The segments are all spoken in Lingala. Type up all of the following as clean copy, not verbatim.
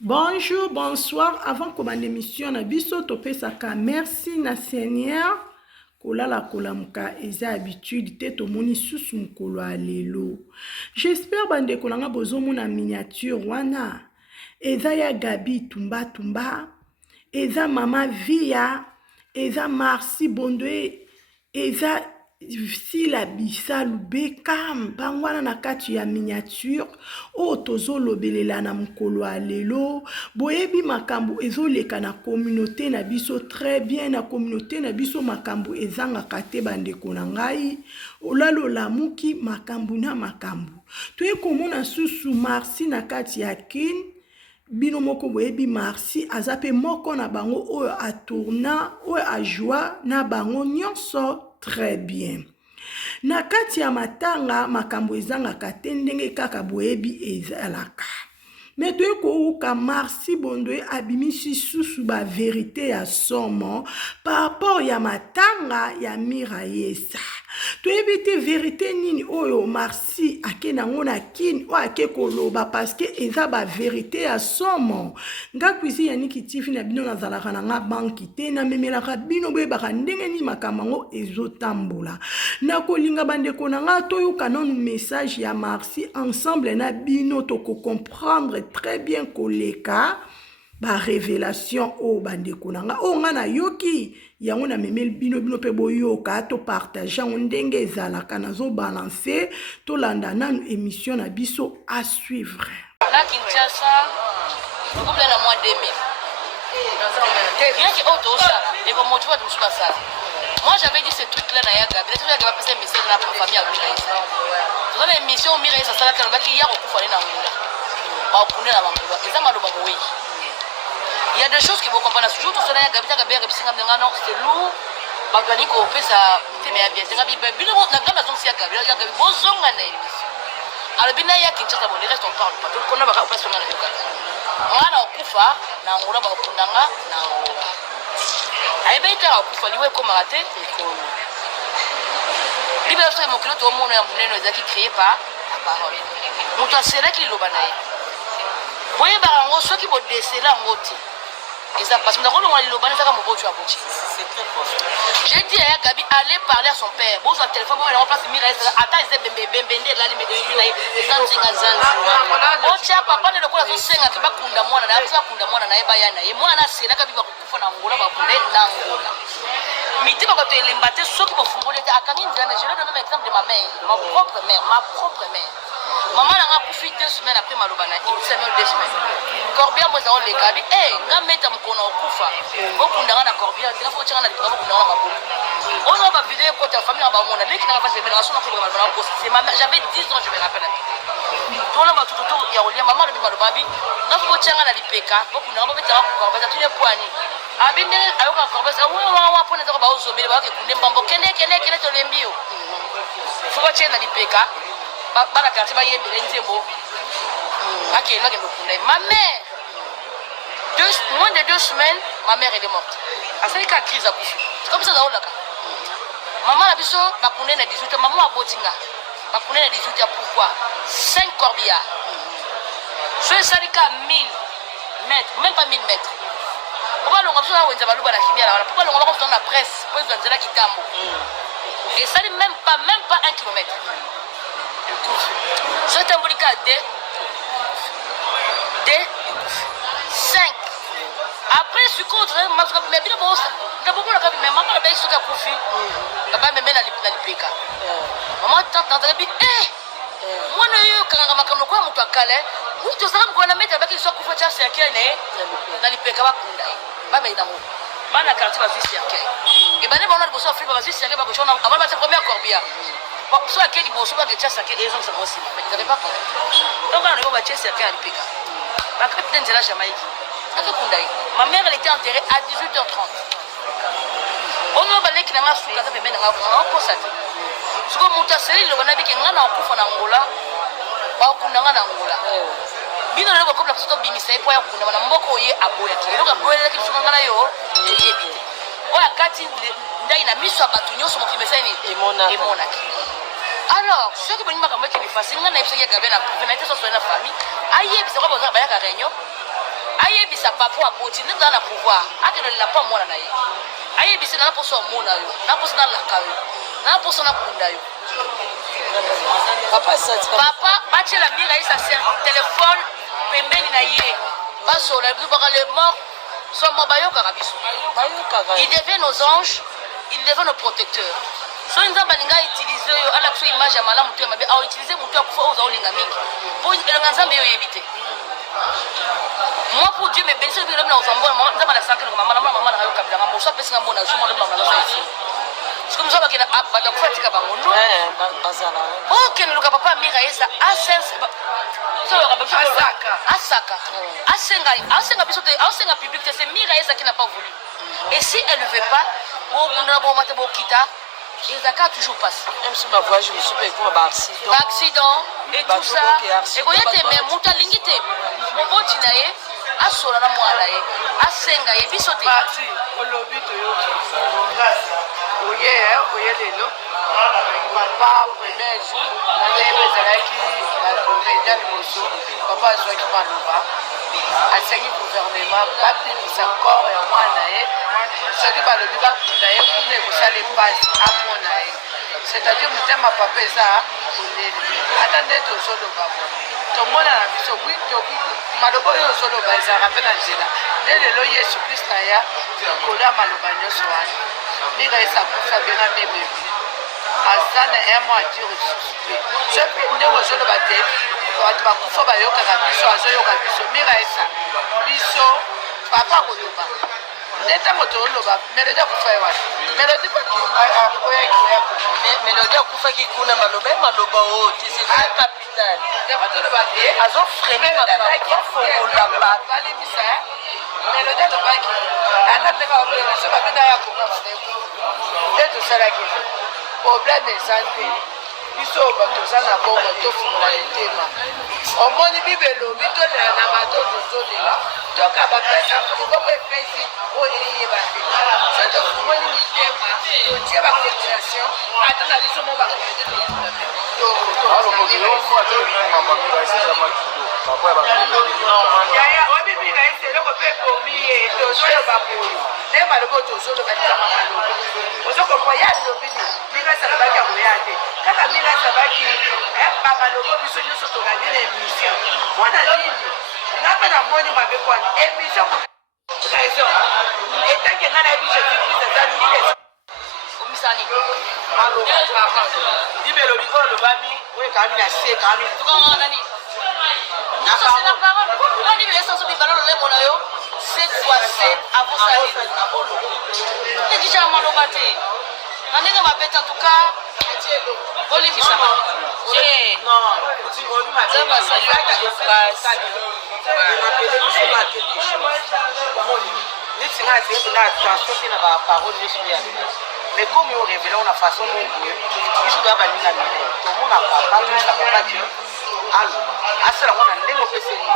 Bonjour, bonsoir. Avant que ma émission na biso topesaka merci na Seigneur. Kolala kolamuka eza habitude te tomoni susu mukolo alelo. J'espère bande kolanga bozomo na miniature wana. Eza ya Gabi Tumba Tumba. Eza Mama Via. Eza Marcy Bondwe. Eza Sila Bisa Lubeka bangwana na kati ya miniature o tozolobelela na mukolo alelo boyebi makambo ezoleka na communauté na biso très bien na communauté na biso makambo ezangaka te bandeko na ngai olalola muki makambo na makambo toye komona susu Marcy na kati ya kin bino moko boyebi Marcy aza pe moko na bango oyo atourna oyo ajoa na bango nyonso très bien. Na kati ya matanga makambo ezangaka te ndenge kaka boyebi ezalaka. Me toye kouka Marcy Bondwe abimisi susu ba vérité ya somo par rapport ya matanga ya Mirayesa. Toyebi te vérité nini oyo Marcy ake nango na kini o ake koloba parce que eza ba vérité ya somo. Nga kwisi ya niki TV na bino nazalaka na nga banki te na memelaka bino boyebaka ndenge ni makambo ezotambola. Na kolinga bandeko na nga toyoka nonu message ya Marcy ensemble na bino toko comprendre très bien koleka ba révélation o bandeko na nga o nga na yoki yango na memeli bino pe boyoka to partage on ndenge ezalaka nazo balancer to landa nanu émission na biso à suivre. Na Kinshasa, on couple na mois 2000. Rien que auto ça, et bon moi tu vois tout ça. Moi j'avais dit ce truc là na ya Gabi, les trucs là qui va passer un message là pour la famille à Miraïsa. Dans l'émission Miraïsa ça là quand va qu'il y a beaucoup na ngula. Ba kunela la ngula, eza maloba moyi. Il y a des choses qui vont comprendre surtout ça na ya Gabi, Gabi bisinga mdenga non, c'est lourd. Ba gani ko pesa teme ya bien, Gabi bino na ngana zonsi ya Gabi, ya Gabi bozonga na émission. Alors bina ya Kinshasa bon, le reste on parle pas. Tout qu'on a pas sur na yoka. Mwana okufa na ngula ba kundanga na ngula. Aibeta okufa liwe koma rate ikono. Libération mokilo to mono ya muneno ezaki créé par la parole. Muto asela ki loba na ye. Boye ba ngo soki bo desela ngoti. Eza parce que ndakolo ngwa loba na saka mobocho abuchi. C'est très fort. J'ai dit à Gabi allez parler à son père. Bon sur téléphone bon on place Miraïsa ata eze bembende la limite na ye. Zanzinga zanzi. Ocha papa ne lokola zo senga ke bakunda mwana na ata kunda mwana na ye bayana. Ye mwana na sela kabi bakufa na ngola bakunda na ngola. Miti ba to elembate soki bofungole te akangi nzana je donne même exemple de ma mère, ma propre mère. Maman n'a pas fait 2 semaines après Malobana, une semaine, 2 semaines. Corbia moi on les gabi, nga meta mkono okufa. Bokunda na Corbia, tu faut tchanga na lipa bokunda na maboko. On va vidéo côté famille ba mona, dès qu'il n'a pas fait génération na ko Malobana ko c'est ma j'avais 10 ans je me rappelle. Tona ba tout ya olia maman le Malobabi, na faut tchanga na lipeka, bokunda ba beta ko ba tune poani. Abinde ayoka ko ba sa wa pona za ba uzomele ba ke kunde mbambo kene to lembio. Faut tchanga na lipeka. Bana quartier ba yembele nzembo akela ke ndokunda ma mère moins de 2 semaines ma mère elle est morte asali ka crise akufi comme ça zaolaka maman la biso bakunda na 18 maman abotinga bakunda na 18 pourquoi 5 corbillards je sali ka 1000 mètres même pas 1000 mètres pourquoi longa biso na wenza baluba na kimia la pourquoi longa ko na presse pour nzela kitambo et sali même pas 1 kilomètre. Je t'embolique à 2, 5. Après, je suis contre, mais bien bon, il y a beaucoup de cas, mais maman a bien sauté à profit. Papa me met dans l'IPK. Maman t'entend bien, moi, quand on m'a comme quoi, mon toit calé, où tu sais, on a mis avec une sorte de fois, c'est à qui dans l'IPK, pas mais dans mon quartier, ma fille, c'est à qui. Et ben, on a besoin de faire ma fille, c'est à qui, avant ma première corbia. So à quel niveau soit de chasse à quel raison ça aussi mais il n'avait pas compris donc on va chasse à quel pica ma capitaine de la Jamaïque ma mère elle était enterrée à 18h30 on va aller qui n'a pas souka de mener en constaté ce que monta série le banabi qui ngana okufa na ngola ba okunda ngana ngola bino lelo comme la photo bimisa po ya okunda na mboko ye aboya ki lelo ka boya ki souka ngana yo yebi oya kati ndai na miso abatu nyoso mo kimesa ni emona alors ceux qui veulent me faire facile, on a essayé de faire la famille. Aïe, c'est quoi vous avez la réunion? ayebisa papa aboti nde dans la pouvoir akene la pas mona na ye ayebisa na poso mona yo na poso na laka yo na poso na kunda yo papa bache la mira isa téléphone pembeni na ye baso la biso baka le mort so mabayoka kabiso il devait nos anges il devait nos protecteurs so nzamba linga utiliser yo ala kuso image ya malamu to mabe a utiliser mutu akufa oza olinga mingi po elanga nzambe yo yebite moi pour Dieu me bénisse que l'homme nous envoie nzamba la santé maman na yo kabila ngamo so pesa ngamo na jumo le maman na so c'est comme ça ba kina ba kufa tika bangondo bazala OK luka papa mira yesa assens so yo kabisa asaka asenga biso te asenga public c'est mira yesa qui n'a pas voulu et si elle ne veut pas bon on a bon mate bon kita les accords toujours passent. Même si ma voix, je me suis payé pour un accident et tout ça. Et quand il y a des mêmes moutons linguités, mon beau tinaye, à sola la moalaye, à senga et bisoté. Parti, au lobby de Yoki. Oye, lelo. Papa, premier jour, l'année Bezalaki, la Comédia de Mosso, papa a joué comme un nouveau. A segui gouvernement, papi, mis encore et moi, ce qui va le dire, d'ailleurs, pour ne vous allez pas à mon aïe. C'est-à-dire, que je ma papa, ça, attendez, tout solo, tout le monde a la vision, oui, Maloboyo solo, ça rappelle Angela. Dès le loyer sur Christ, il y a Kola Malobagno Soan. Mira, ça pour ça, bien à mes bébés. Azana, un mois, Dieu ressuscité. Je peux dire aux solo bâtés, tu vas couper à Yoka Biso, à Zoyoka Biso, Mira, ça. Biso, papa, Koloba. Neta moto loba melodi akufa yawa melodi kwa melodi akufa ki kuna maloba o c'est très capital dama to loba e azo freiner la fongo la ba bali bisa melodi loba ki ata teka opera so ba bina ya kuma ba ndeto sala ki problème santé biso ba to sana bongo to funa tema omoni bibelo bitolela na bato to zolela toka ba pesa ko ko pesi o yeye ba ça te omoni mitema to tie ba cotisation ata na biso mo ba ko de to alors ko yo mo ate mama mi ba sisa ma kido papa ba ya o bibi na ese loko pe ko mi e to so yo ba ko de ba loko to so lo ba ta mama lo o so ko ya lo bibi mi ga sa ba ka ko ya te kaka mi ga sa ba ki ba ba loko biso nyoso to ga dile émission mwana nini ngapa na moni mabe kwa émission raison et tant que ngana biso ti ça ça ni les Omisani. alo libelo biko lo ba mi we ka mi na se ka mi Tu comprends nani? Nous sommes la parole. On dit les sens du ballon le monayo. C'est quoi c'est à vous saluer. C'est déjà malobate. Nani ma bête en tout cas. Oli bisama. J'ai non tu on m'a dit va saluer ça ni singa c'est na attention qui na ba parole ni sur mais comme on révèle on a façon dont il se doit venir la mine tout le monde a pas dit allo asala on a ndemo pese l'idée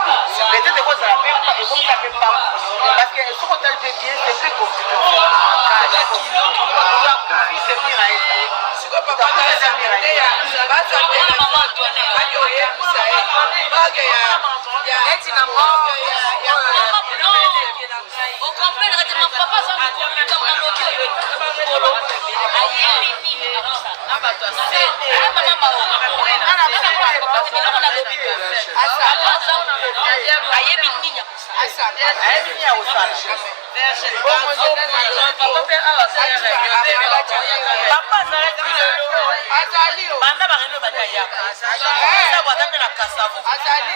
peut-être que ça peut pas et comme ça peut pas parce que ce qu'on t'a bien c'est très compliqué c'est mira si ko papa na mira ba ça maman Antoine ba yo ye ça ba ya eti na mo au complet de mon papa ça me complique dans mon local polo ayebi nini na ba to se mama mama ana bana kwa papa te biloko na lobi asa ayebi nini asa ayebi nya usana bongo ndio papa pe awa papa zala kilelo azali banda bareno bana ya ça boita pe na kasavu azali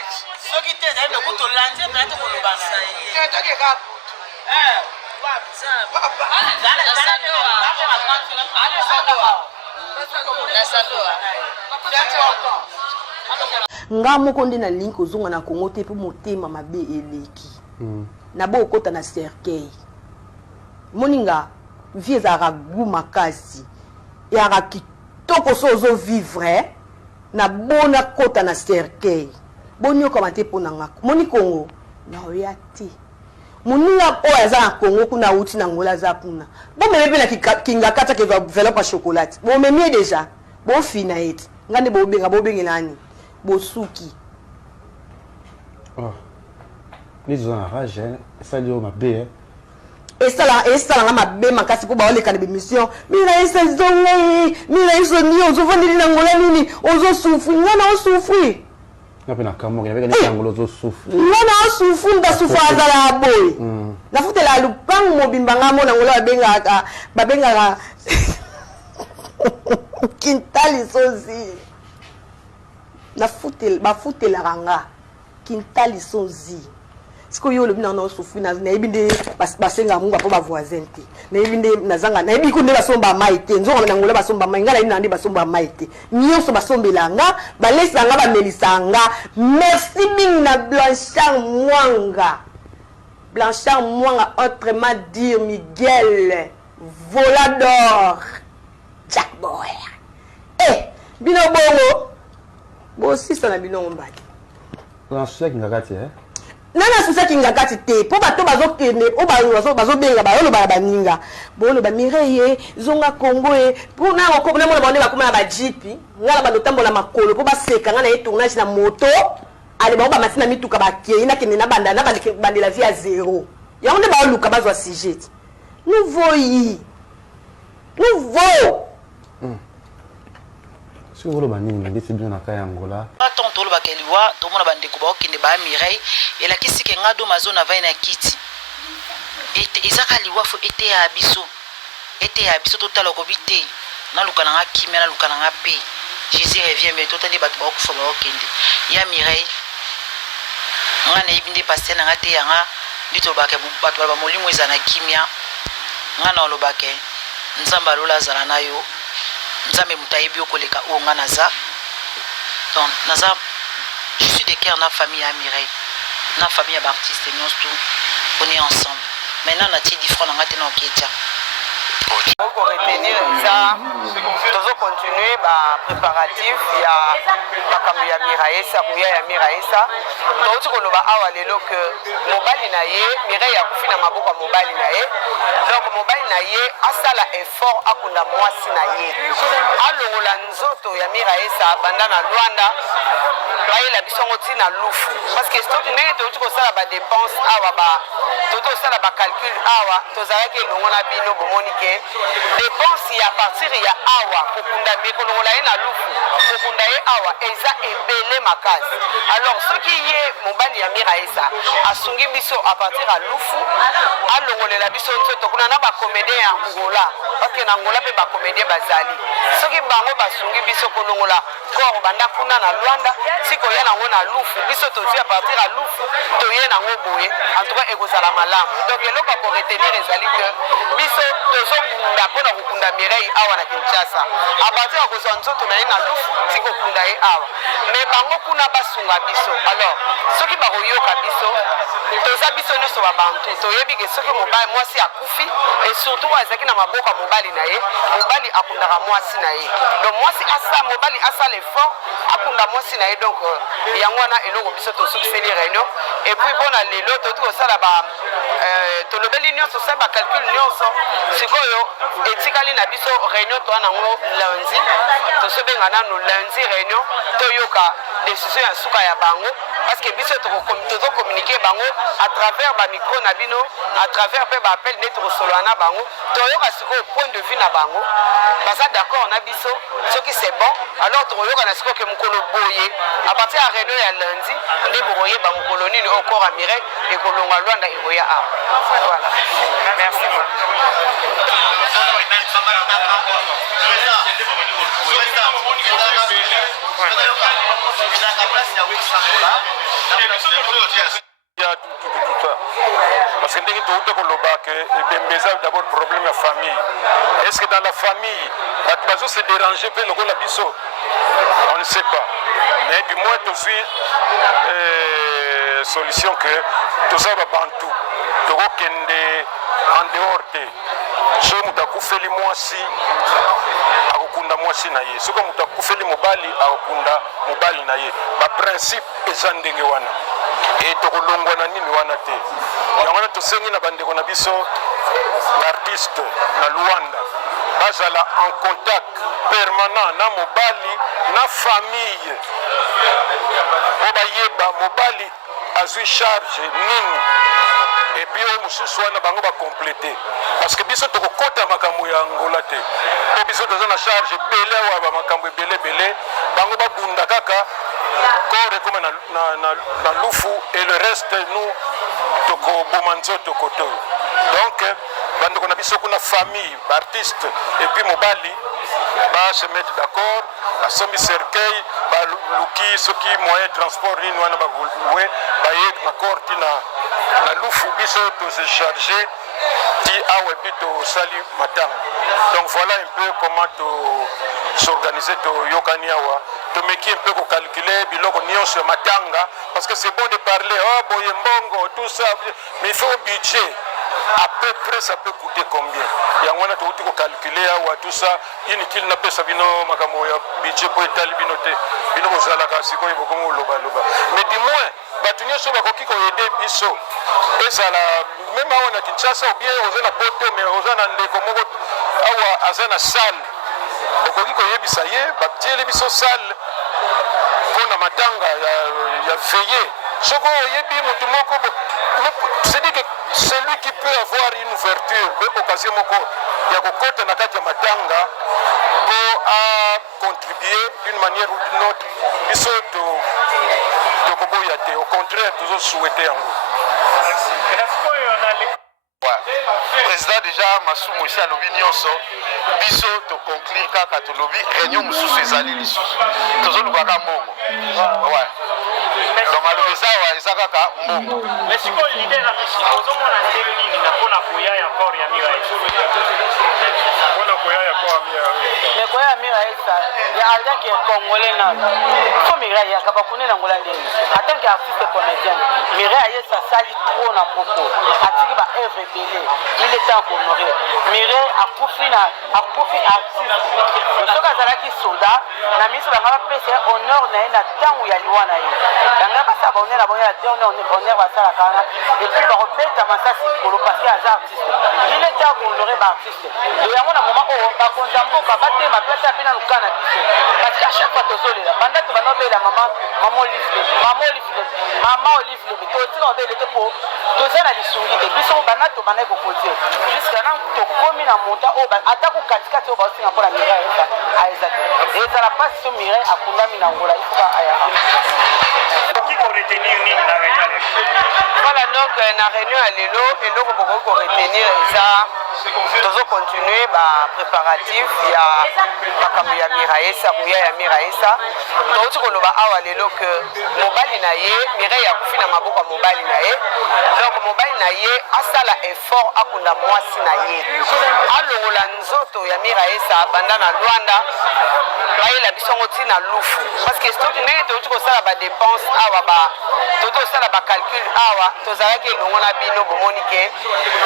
soki te zali lokuto lanje pe to kolobana te to ke ka papa zala nga moko nde nalingi kozonga na Congo te mpo motema mabe eleki na bo okota na cercueil moninga vie ezalaka gu makasi eyaka kitoko so ozovivre na bona kota na cercueil boniokama te mpo na ngako moni Congo naoya te moninga oyo aza na Congo kuna auti na ngola aza kuna bomeme mpe na kinga kata ke developpe ya chocolate bomemie deja bofina ete nga nde bobengela ani bosuki Les gens en rage, ça dit ma bé. Et ça là ma bé makasi pour ba les émission. Mira esa zonga, mira iso ni ozovandi na ngola nini, ozo souffrir, ngana souffrir. Na pena kamo avec les angolo ozo souffrir. Ngana souffrir nda souffrir za boy. Na futela lupango mobimba ngamo na ngola babenga Quintali sozi. Na futela ranga. Quintali sozi. Siko yo le bina na souffrir na ebinde basenga mungu apo ba voisin te. Na ebinde nazanga na ebi kunde basomba maite. Nzonga na ngola basomba maingala ina ndi basomba maite. Nyonso basombelanga, balesanga ba melisanga. Merci bing na Blanchard Mwanga, autrement dire Miguel Volador Jack Boy. Bino bongo. Bo si ça na bino mbaki. Blanchard ngakati Nana susa kingakati te po bato bazokende o bazobenga ba oloba baninga bolo ba Mireille zonga Congo po na ko na mona bakoma na ba jipi ngala ba lotambola makolo po baseka ngana e tournage na moto ale ba masina mituka ba kei na kende na banda na bandela via zéro ya onde ba luka bazwa sujet nouveau si vous le c'est bien à Angola. Tant que le Bakeliwa, tout le monde a bandé Kuba, qui n'est pas Mireille, et la qui s'est ngado ma zone avait une kit. Et Isakaliwa faut été à Abisso. Été à Abisso total au Kobité. Na Lukananga Kimia, na Lukananga P. Jésus revient, mais tout est battu au Kufa Kende. Ya Mireille. On a été passé dans la terre, du Tobake, Batwa Molimo et Zana Kimia. On a le Bake. Nzambalola Zalanayo. Nzambe mutayebi okoleka onga naza. Donc naza je suis de cœur na famille à Mireille. Na famille à artiste et nous tout on est ensemble. Maintenant on a dit francs na ngate na oketia. Pour retenir ça, toujours continuer ba préparatif ya makambo ya Miraesa, kuya ya Miraesa. Donc ko loba awa lelo que mobali na ye, Mireille ya kufina maboko ya mobali na ye. Donc mobali na ye asala effort akunda mwasi na ye. Alongola nzoto ya Miraesa banda na Luanda. Baye la bisongo tina lufu. Parce que stock ndenge to ko sala ba dépense awa ba toto sala ba calcul awa tozala ke longona bino bomonike dépense ya partir ya awa kokunda mikolongola ye na lufu kokunda ye awa eza ebele makasi. Alors ce qui est mobali ya Miraesa asungi biso à partir ya lufu alongolela biso nzoto kuna na ba comédien ya Angola parce que na Angola pe ba comédien bazali soki bango basungi biso kolongola corps banda kuna na Luanda siko ya nango na lufu biso tozi à partir ya lufu toye nango boye en tout cas ekozala malamu. Donc eloko ko retenir ezali que biso tozo munda pona kokunda Mireille awa na Kinshasa à partir ya kozwa nzoto na ye na lufu siko kunda ye awa mais bango kuna basunga biso. Alors soki bakoyoka biso toza biso nyonso babantu toyebi ke soki mobali mwasi akufi et surtout azalaki na maboko ya mobali na ye mobali akundaka mwasi na ye. Donc mwasi asa mobali asala effort akunda mwasi na ye. Donc yango wana eloko biso tosukiseli réunion et puis mpona lelo toti kosala tolobeli nyonso osala bacalcul nyonso sikoyo etikali na biso réunion toa nango lundi tosobenga nano lundi réunion toyoka décision ya suka ya bango parce que biso tozokommunike bango à travers bamicro na bino à travers mpe baappel nde tokosolola na bango toyoka sikoyo point de vue na bango baza d'accord na biso soki c'est bon alors tokoyoka na sikoyo ke mokolo boye à partir ya réunion ya lundi nde bokoyeba mokolo nini okora Mireille ekolonga Luanda ekoya awa. Voilà. Merci. Parce que dès que tu as d'abord problème de famille. Est-ce que dans la famille, la se déranger peut le la biso? On ne sait pas. Mais du moins, tu suis solution que tout ça va bantu. Tu vas en dehors de ce que tu as fait mwasi akukunda mwasi na ye. Ce que tu as fait mobali akukunda mobali na ye. Ba principe ezandenge wana. Et tu kolongwa na nini wana te. Yango to sengi na bandeko na biso l'artiste na Luanda. Bazala en contact permanent na mobali na famille. Obayeba mobali azwi charge nini et puis oyo mosusu wana bango bakomplete parce que biso tokokɔta makambo ya ngola te mpo biso toza na charge ebele awa bamakambo ebelebele bango babunda kaka corps ekoma na lufu et le reste nous tokoboma nzoto koto donc bandeko na biso kuna famille baartiste et puis mobali se mettre d'accord basombi cercueil baluki soki moyen transport nini wana bakolue baye makor ti na lufu biso tose charge ti awa epi tosali matanga donc voilà un peu comment s'organiser toyokani awa tomeki un peu kocalculer biloko nyonso ya matanga parce que c'est bon de parler oh boye mbongo tout ça mais il faut un budget à peu près ça peut coûter combien yango wana touti kocalculer awa tout ça inutile napesa bino makambo ya budget po etali bino te bino bozalaka sikoyo bokomi kolobaloba mais du moins bato nyonso bakoki koyede biso ezala même awa na Kinshasa ou bien oza na poto mais oza na ndeko moko awa aza na salle okoki koyebisa ye batieli biso salle mpona matanga ya veille soko oyebi motu moko c'est-à-dire que celui qui peut avoir une ouverture occasion moko ya kokota na kati ya matanga pour contribuer d'une manière ou d'une autre biso tokoboya te au contraire tozosouhaite yango président déjà masumu esi alobi nyonso biso toconclure kaka tolobi réunion mosusu ezali lisusu tozolukaka mbongo donc malobi eza kaka mbongo mais sikoyo lider na misika ozomona ndenge nini na mpona koya ya corps ya miraesa mpona koya ya corps ya miraesa mais koya ya miraesa ya atanke congolais nano fo mirai yaka bakuni na ngola ndenge atanke artiste comédien mirai ayesa asali trop na propos atiki ba œuvre ebele il est temps qu'honoré mirai akufi artiste soki azalaki soda na miso banga bapesa honneur na ye na ntango ya liwa na ye banga basala bahonneur na bango ya te honneur basalaka wana epuis bakobeta masasi likolo parce que aza artiste il est temps qu'honoré baartiste yango na moment oyo bakonzi ya mboka batema place ya mpe na luka na biso parce que à chaque fois tozolela banda to banobela mama olive lebe totika babele te mpo toza na lisungi te biso banda to banda ekokotie juske na tokomi na monta oyo ata kokatikati oyo baosinga mpona mira aeza te ezala mpasi so mira akundami na ngola ifoka ayaka voilà donc na réunion ya lelo eloko bokoki koretenir eza tozocontinue bapréparatif ya makambo ya miraesa koya ya miraesa touti koloba awa lelo ke mobali na ye mirai akufi na maboko ya mobali na ye donc mobali na ye asala effort akunda mwasi na ye alongola nzoto ya miraesa banda na lwanda bayela biso ngo ntina lufu parce que soki ndenge touti kosala badepense awa tozosala bacalcul awa tozalaki elongo na bino bomoni ke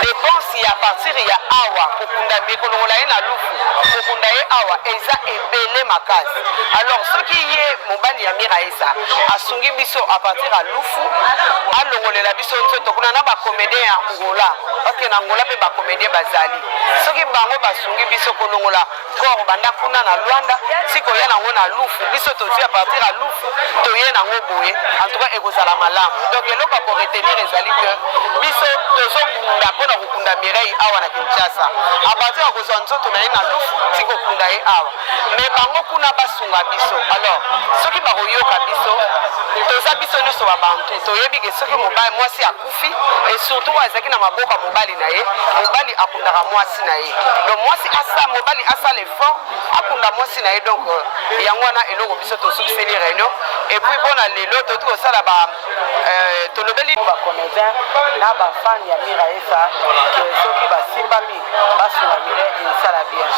dépense ya partir ya awa kokunda kolongola ye na lufu kokunda ye awa eza ebele makasi alors soki ye mobali ya miraesa asungi biso a partir ya lufu alongolela biso nzoto kuna na bacomédien ya ngola parce que na ngola mpe bacomédien bazali soki bango basungi biso kolongola corps banda kuna na lwanda sikoya nango na lufu biso tozwi a partir ya lufu toye nango boye en tout cas ekozala malamu donc eloko ya koretenir ezali ke biso tozokunda mpona kokunda mirei awa na Kinshasa a partir ya kozwa nzoto na ye na lufu ti kokunda ye awa mais bango kuna basunga biso alors soki bakoyoka biso toza biso nyonso babantu toyebi ke soki mwasi akufi et surtout azalaki na maboko ya mobali na ye mobali akundaka mwasi na ye donc mobali asala effort akunda mwasi na ye donc yango wana eloko biso tosukiseli réunion et puis mpona lelo toti kosala tolobeli bacomédien na bafani ya miraesa soki basimbami basunga mire esala bien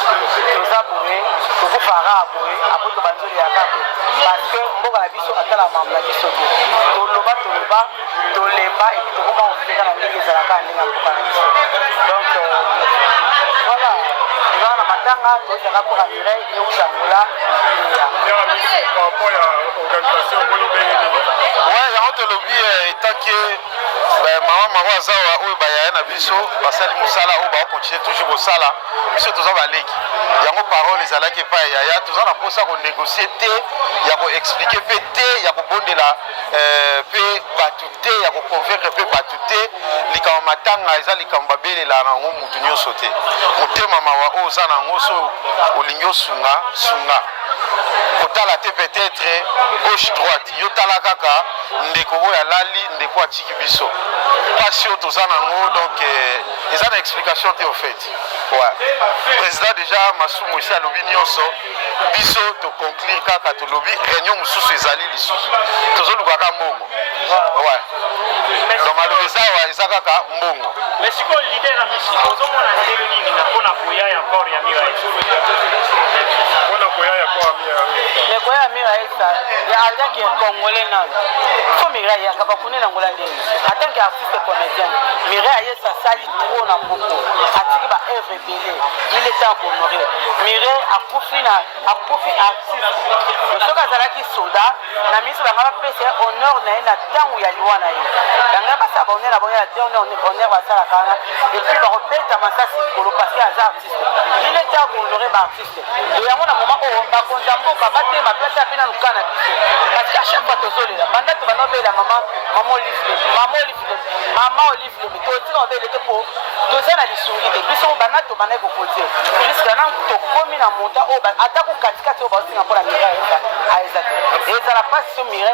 toza boye tokufara boye apo tobanzoli yaka boye parce que mboka na biso atala mambo na biso te toloba tolemba epi tokoma kofeka na ndenge ezalaka na ndenge ya mboka na biso donc voilà toza na matanga tozaka mboka mirei euta ngola yango tolobi etant ke mama maro azawa oyo baya baye na biso basali mosala oyo bakocontinue toujours kosala biso toza baleki yango parole ezalaki epai ya yaya toza na mposa konégocie te ya koexplike mpe te ya kobondela mpe bato te ya koconvaincre mpe bato te likambo matanga eza likambo babelela nango mutu nyonso te motema mawa oyo oza nango so olingi osunga sunga kotala te peut-être gauche droite yo tala kaka ndeko oyo alali ndeko atiki biso pasi oyo toza nango donc eza na explication te au fait ouais. Président déjà masumu esi alobi nyonso biso toconclure kaka tolobi réunion mosusu ezali lisusu tozolukaka mbongo ouais. Donc malobi eza kaka mbongo mais sikoyo lider na misiko ozomona ndenge nini na mpona koyaya corps ya mirae mpona koyaya corps ya mirae mais koyaya mirae ya en tant que congolais nano fo mirae yakaba kunena ngola ndenge en tant que artiste comédien mirae ayesa sali trop na mboko atiki ba œuvre ebele il est temps qu'honorer mirae akufi artiste soki azalaki soda na miso banga bapesa ye honneur na ye na ntango ya liwa na ye banga basala bahonneur na bango ya te honneur basalaka wana epuis bakobeta masasi likolo parce que aza artiste il est temps qu'honorer baartiste yango na moma oyo bakonza mboka batema place ape na luka na biso parce que à chaque fois tozolela banda to banobela mama olive lobi totika obeleke po toza na lisungi te biso banda to banda ekokotie puisque na tokomi na monta oyo ata kokatikati oyo baosinga mpona mira aeza te ezala mpasi so mira.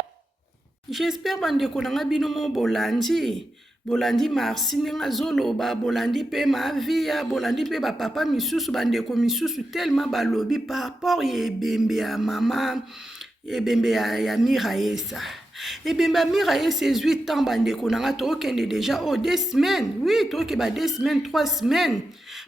J'espère bandeko nanga bino mo bolandi marsi ndenge azoloba bolandi mpe mavia bolandi mpe bapapa misusu bandeko misusu tellement balobi par rapport ya ebembe ya mama ebembe ya Miraesa ebembe ya Miraesa 18 ans bandeko nanga tokende déjà 2 semaines oui toke ba 2 semaines 3 semaines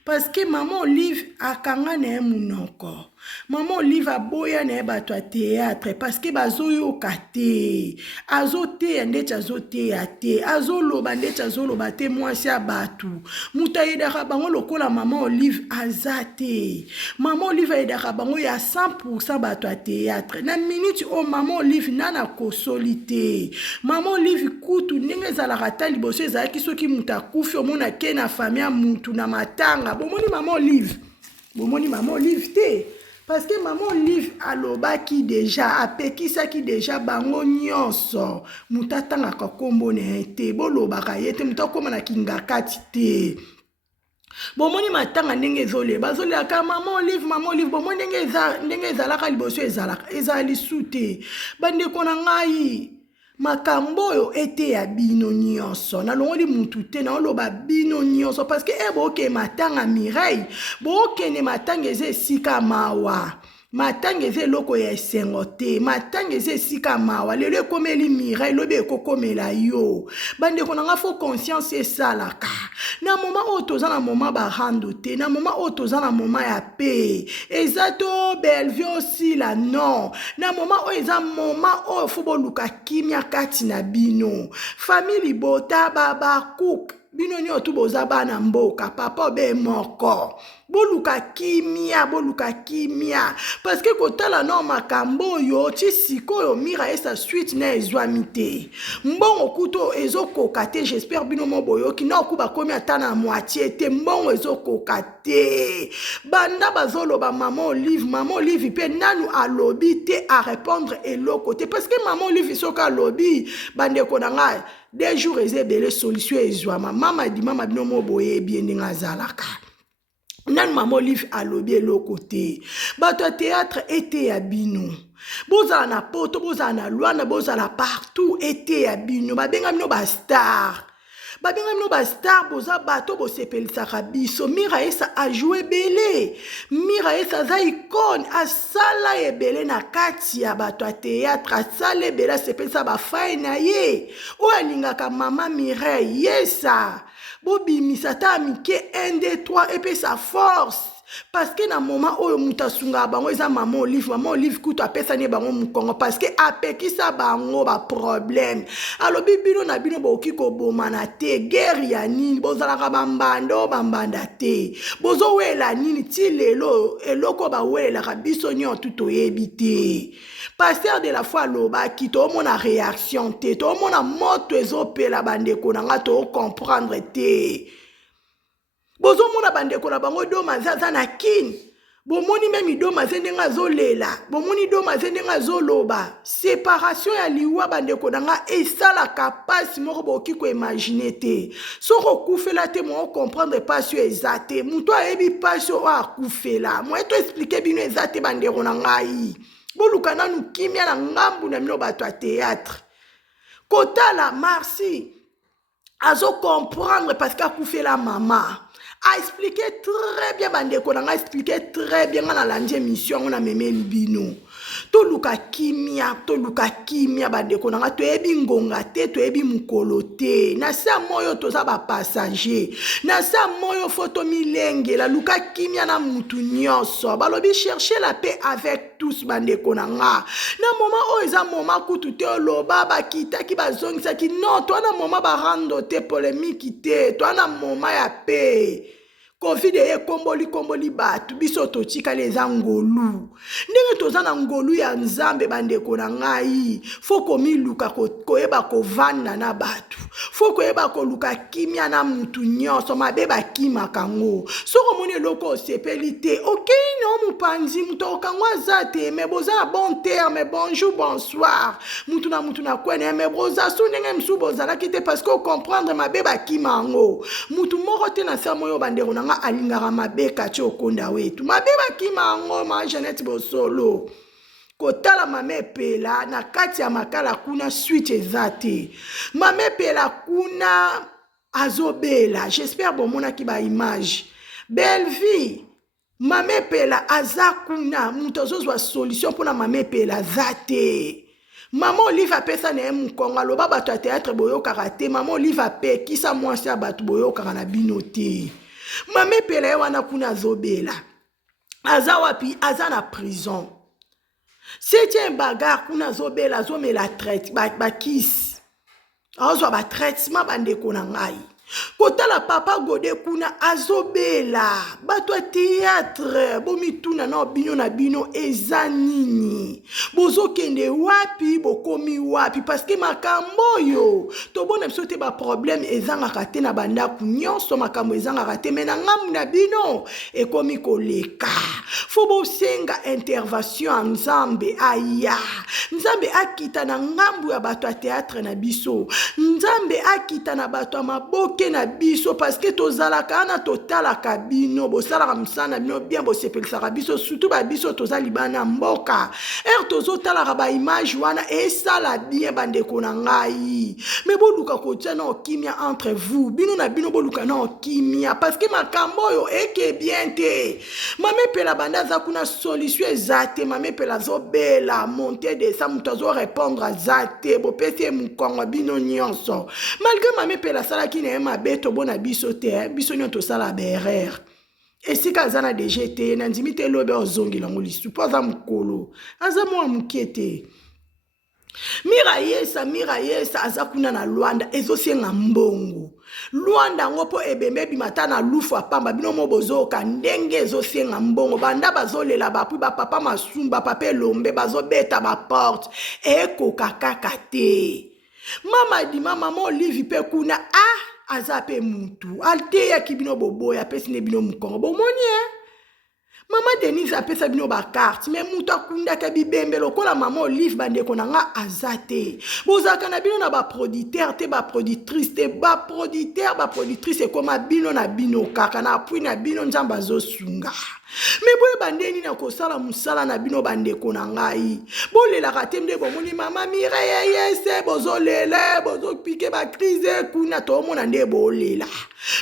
parce que maman Olive akanga na ye munoko maman Olive aboya na ye bato ya théâtre parce que bazoyoka te azoteya ndeti azoteya te azoloba ndeti azoloba te mwasi ya bato mutu ayedaka bango lokola maman Olive aza te maman Olive ayedaka bango ya 100% bato ya théâtre na minute oyo maman Olive nana kosoli te maman Olive kutu ndenge ezalaka ta liboso ezalaki soki mutu akufi omona ke na famille ya mutu na matanga bomoni maman Olive te parce que maman Olive alobaki déjà apekisaki déjà bango nyonso mutu atangaka kombo na ye te bolobaka ye te mutu akoma na kingakati te bomoni matanga ndenge bazoleka maman Olive bomoni ndenge ezalaka liboso ezala lisu te bandeko na ngai makambo oyo ete ya bino nyonso nalongoli mutu te naoloba bino nyonso parce que boke matanga Mireille bokende matanga eza esika mawa matanga eza eloko ya esengo te matanga eza esika mawa lelo ekomeli Mireille lobi ekokomela yo bandeko nanga fo conscience esalaka na moma oyo toza na moma barando te na moma oyo toza na moma ya pe eza to Bellevue osila non na moma oyo eza moma oyo fo boluka kimia kati na bino famille bota babakuka bino nyoto boza bana mboka papa obe moko boluka kimia parce que kotala no makambo yo ti sikoyo Miraesa suite na ezwami te mbongo kuto ezokoka te j'espère bino mo boyoki na okuba komi ata na moitié te mbongo ezokoka te banda bazoloba maman Olive pe nanu alobi te a répondre eloko te parce que maman Olive soka alobi bandeko na ngai 2 jours ezebele solution ezwama mama bino mo boye bien ndinga zalaka nan maman Olive alobi eloko te bato ya théâtre ete ya bino bozala na poto bozala na Luanda bozala partout ete ya bino babenga bino bastar boza bato bosepelisaka biso Miraesa a joué belé Miraesa za icône asala ebele na kati ya bato ya théâtre asala ebele asepelisa bafai na ye oyo alingaka mama Mireille yesa bobimisa ta mike 1 2 3 epesa force parce que na moment oyo mutasunga bango eza maman Olive kutu apesa ne bango mukongo parce que apekisa bango ba problème alobi bino na bino boki ko bomana te guerre ya nini bozalaka bambanda te bozo wela nini ti lelo eloko ba wela ka biso nyo tuto yebite pasteur de la foi loba ki to mona réaction te to mona moto ezopela bandeko nanga to comprendre te bozo mona bandeko na bango do mazaza na kin bomoni memi do mazende nga zolela bomoni do mazende nga zoloba séparation ya liwa bandeko nanga esala kapasi moko boki ko imaginer te soko kufela te mo comprendre pas sur ezate muto ayebi pas sur akufela mo eto expliquer bino ezate bandeko nanga yi bolukana nu kimia na ngambu na mino bato a théâtre kotala Marcy azo comprendre parce qu'a couffé la maman a expliqué très bien bandeko na a expliqué très bien na lanje mission on a memé bino to luka kimia bandeko na to ebi ngonga te to ebi mukolo te na sa moyo to za ba passager na sa moyo photo milenge la luka kimia na mutu nyonso balobi chercher la paix avec tous bandeko na moment o eza moment kutu te loba ba kita ki bazongisa ki non to na moment ba rando te polémique te to na moment ya paix Covid e komboli batu biso totika les angolu ndenge tozana ngolu ya nzambe bandeko na ngai foko miluka koyeba kovanda na batu foko yeba koluka kimia na mutu nyonso mabeba kima kango soko moni loko sepelite okay no mupanzi muto kangwa zate me boza bon terme bonjour bonsoir mutu na kwene me boza sunenge msubo zala kite parce que comprendre mabeba kima ngo mutu moko te na samo yo bandeko na alingara mabeka chokonda wetu mabeba kimango ma Jeanette Bosolo kotala mame pela na kati ya makala kuna switch ezate mame pela kuna azobela j'espère bomona ki ba image belle vie mame pela azakuna mutozozwa solution pour na mame pela zate Maman Olive a pesa na mukonga loba bato a théâtre boyo karate maman Olive a pe kisa mwasi ya bato boyo karana binote Mame pele wana kuna zobela aza wapi aza na prison c'est un bagarre kuna zobela zomela traite ba kiss azwa ba traitement bandeko na ngai kotala papa gode kuna azobela bato a théâtre bomituna na bino na bino eza nini bozo kende wapi bokomi wapi parce que makambo yo to bona biso te ba problème ezanga kate na banda kunyonso makambo ezanga kate mena ngamu na bino ekomi koleka fo bo senga intervention nzambe aya nzambe akita na ngambu ya bato a théâtre na biso nzambe akita na bato maboke na biso parce que tozalaka na totala kabino bosala msana bino bien bosepelisa biso surtout ba biso tozali bana mboka tozotala ba image wana esala bien bandeko na ngai mais boluka kotia na kimia entre vous bino na bino boluka na kimia parce que makambo yo eke bien te mame pela banda za kuna solution ezate mame pela zobela monter de ça mutozo répondre à zate bopese mukongo bino nyonso malgré mame pela sala ki na mabeto bona biso te biso nyoto sala berrer esika azana DGT na ndimite lobe ozongela ngolisu poza mukolo azamo amukete Mirayesa azakuna na Luanda ezosenga mbongo Luanda ngopo ebembe bimata na lufu apamba bino mobozoka ndenge ezosenga mbongo banda bazolela bapu ba papa masumba papa lombe bazobeta ba porte eko kakaka te mama Olive pe kuna azape mutu alte ya kibino boboya pesi ne bino mukongo bomoni Mama Denise apesa bino ba carte mais mutu akunda ka bibembe lokola mama Olive bandeko nanga azate bozaka na bino na ba producteur te ba productrice te ba productrice koma bino na bino kaka na apui na bino nzamba zosunga mais boye bandeni na kosala musala na bino bandeko na ngai bolela katemde bomoni mama Mirayese bozolele bozopike ba crise kuna to mona nde bolela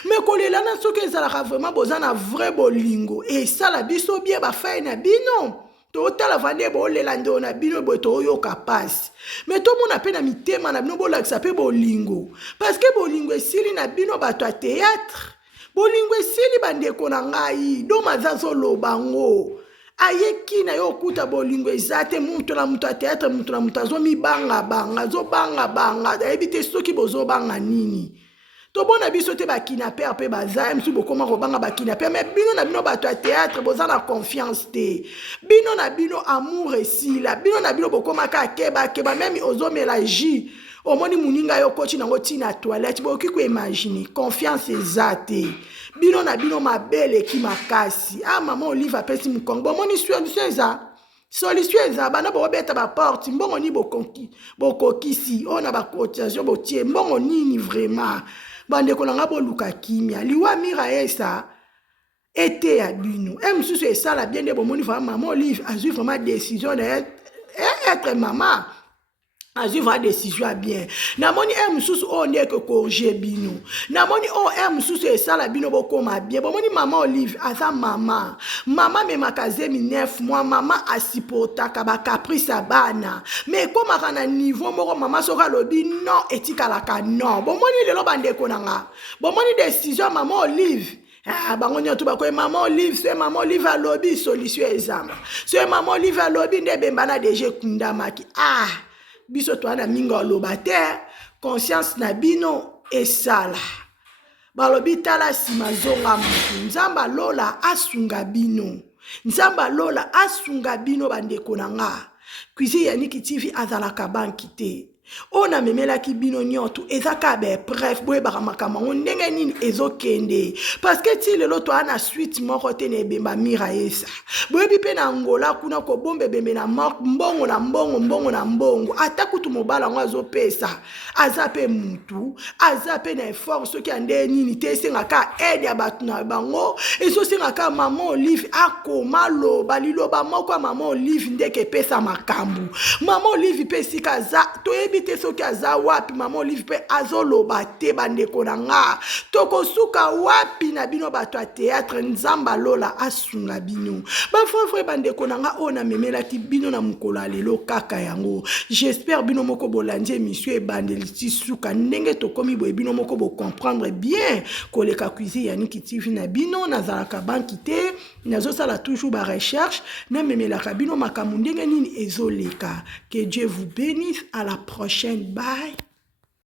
mais kolela na soki ezalaka vraiment bozana vrai bolingo et sala biso bien ba fay na bino totala vande bolela ndo na bino boto yoka passe mais to mona pe na mitema na bino bolakisa pe bolingo parce que bolingo esili na bino bato a théâtre bolingo esili bandeko na ngai do mazazo lobango ayeki na yo kuta bolingo ezate mutu na mutu ateatre mutu na mutu azomibanga banga zobanga banga ayebi te soki bozobanga nini tobona biso te bakinaper pe baza msu bokoma kobanga bakinaper mais bino na bino bato ya théâtre boza na confiance te bino na bino amour esila bino na bino bokoma ka keba même ozomela jus omoni muninga yo koti nango tina toilette boki ko imaginer confiance eza te bino na bino mabele ki makasi maman Olive apesi mukongo bomoni solution eza solution eza bana bobeta ba porte mbongo ni bokokisi ona ba cotisation botie mbongo nini vraiment bandeko nanga boluka kimia liwa mira esa ete ya bino msusu esala bien de bomoni vraiment maman Olive azui vraiment décision d'être maman azui vraiment décision bien namoni msusu onde que corriger bino namoni msusu esala bino bokoma bien bomoni maman Olive aza mama me makazemi 9 mois mama asipotaka ba caprice bana mais komaka na niveau moko mama soka lobi non etikalaka non bomoni lelo bandeko nanga bomoni décision maman Olive bango nyoto bakoye maman Olive c'est maman Olive a lobby solution ezamba c'est maman Olive a lobby nde bembana deje kundamaki biso toana minga loba te conscience na bino esala balobi tala sima zonga mutu nzamba lola asunga bino bandeko nanga Cuisine Yannick TV azalaka banki te ona memela ki bino nyoto ezaka be bref boye bakamaka ndenge nini ezokende parce que ti lelo to ana suite moko te ne bemba mira esa boye bipe na Angola kuna ko bombe bembe na mbongo na mbongo ata kutu mobala ngo azopesa azape mutu azape na effort soki ande nini te sengaka aide ya batu na bango ezo sengaka maman Olive akoma loba liloba moko maman Olive ndeke pesa makambu maman Olive pesika za to te soki aza wapi maman Olive pe azoloba te bandeko nanga tokosuka wapi na bino bato ya théâtre nzamba lola asunga bino bafrefre bandeko nanga ona memelaki bino na mukolo lelo kaka yango j'espère bino moko bolandi émission ebandeli ti suka ndenge tokomi boye bino moko bo comprendre bien koleka Cuisine Yannick TV na bino nazalaka banki te nazosala toujours ba recherche na memelaka bino makambo ndenge nini ezoleka que Dieu vous bénisse à la prochaine. Bye.